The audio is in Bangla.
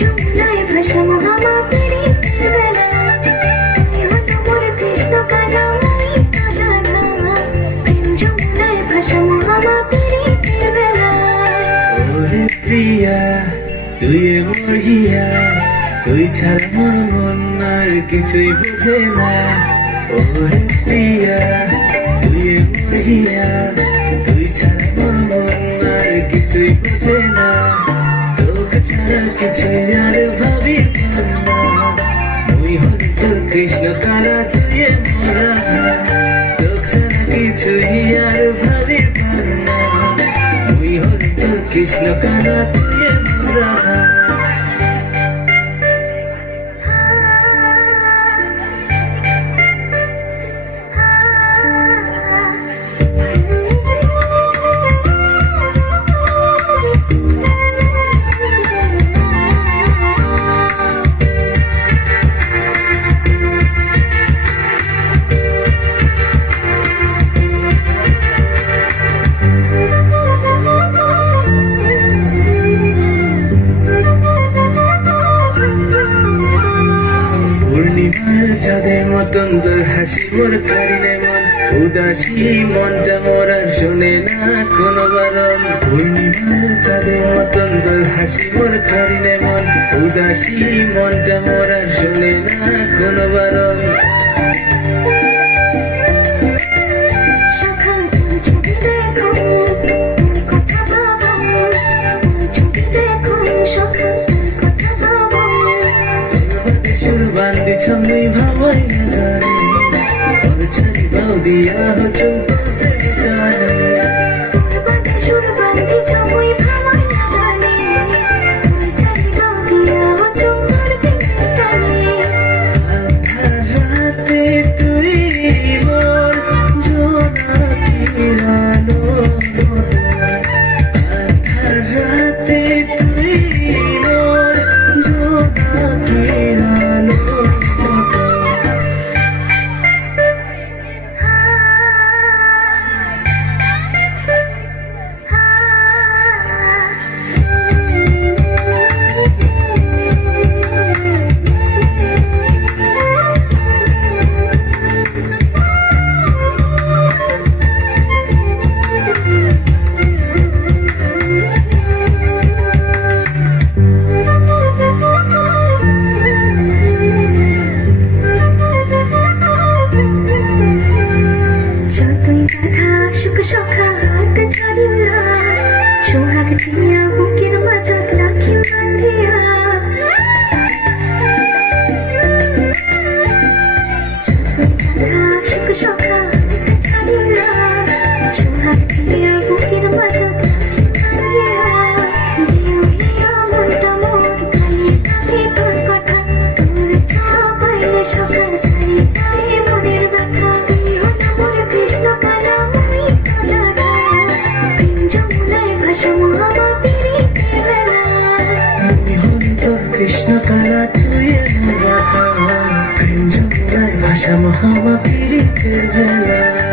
যমুনায় ভাসা মহামা পেরিয়ে বেলা তুমি হতো মোর কৃষ্ণ কালা আমি তারা ধামা প্রেম যমুনায় ভাসা মহামা পেরিয়ে বেলা ওরে প্রিয়া, তুই মোর হিয়া তুই ছাড়া মন মন আর কিছুই বোঝে না। ওরে প্রিয়া, তুই মোর তুই ছাড়া মন মন আর কিছুই বোঝে না। কিছুই আর ভাবি ওই হল কৃষ্ণ কারা তুই মোরা তোকে ছাড়া কিছুই আর ভাবি ওই হল কৃষ্ণ কারা তুই মোর পূর্ণিমার চাঁদের মতন তোর হাসি মোর কারিনে মন। উদাসী মনটা মোর আর শোনে না কোনো বারণ। পূর্ণিমার চাঁদের মতন তোর হাসি মোর কারিনে মন। উদাসী মনটা মোর আর শোনে না কোনো বারণ। ছন্দই ভাবাই না গানে তোর ছাড়ি বাউ ব্যথা সুখ সখা হাত ছাড়ি না। সোহাগ দিয়া বুকের রাধা প্রেম